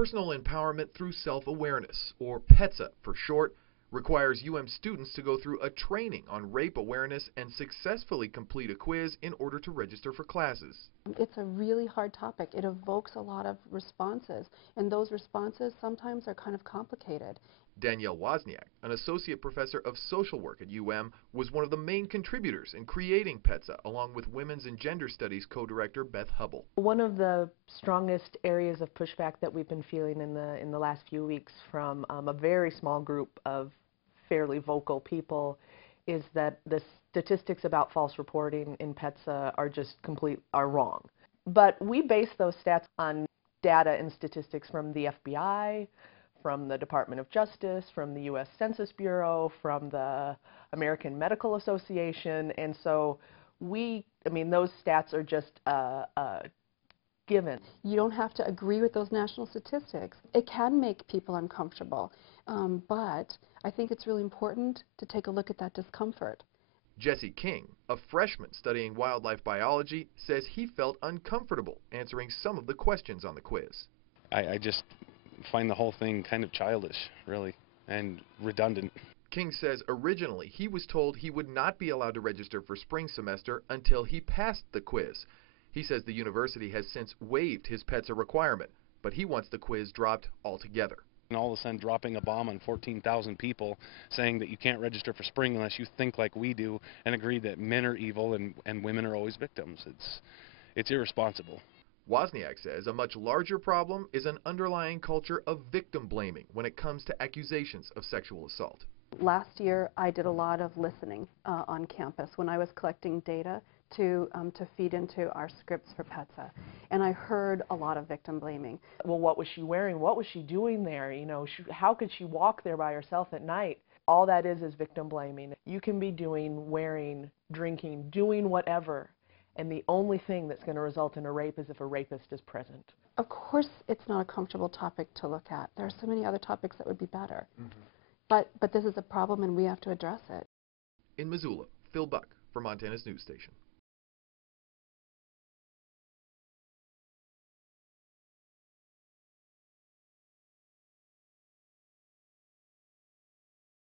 Personal Empowerment Through Self-Awareness, or PETSA for short, requires students to go through a training on rape awareness and successfully complete a quiz in order to register for classes. It's a really hard topic. It evokes a lot of responses, and those responses sometimes are kind of complicated. Danielle Wozniak, an associate professor of social work at was one of the main contributors in creating PETSA, along with Women's and Gender Studies co-director Beth Hubble. One of the strongest areas of pushback that we've been feeling in the last few weeks from a very small group of fairly vocal people is that the statistics about false reporting in PETSA are wrong. But we base those stats on data and statistics from the FBI, from the Department of Justice, from the U.S. Census Bureau, from the American Medical Association, and so those stats are just given. You don't have to agree with those national statistics. It can make people uncomfortable, but I think it's really important to take a look at that discomfort. Jesse King, a freshman studying wildlife biology, says he felt uncomfortable answering some of the questions on the quiz. I just find the whole thing kind of childish, really, and redundant. King says originally he was told he would not be allowed to register for spring semester until he passed the quiz. He says the university has since waived his PETSA requirement, but he wants the quiz dropped altogether. And all of a sudden dropping a bomb on 14,000 people saying that you can't register for spring unless you think like we do and agree that men are evil and women are always victims. It's irresponsible. Wozniak says a much larger problem is an underlying culture of victim blaming when it comes to accusations of sexual assault. Last year, I did a lot of listening on campus when I was collecting data to feed into our scripts for PETSA, and I heard a lot of victim blaming. Well, what was she wearing? What was she doing there? How could she walk there by herself at night? All that is victim blaming. You can be doing, wearing, drinking, doing whatever, and the only thing that's going to result in a rape is if a rapist is present. Of course, it's not a comfortable topic to look at. There are so many other topics that would be better. But this is a problem, and we have to address it. In Missoula, Phil Buck for Montana's News Station.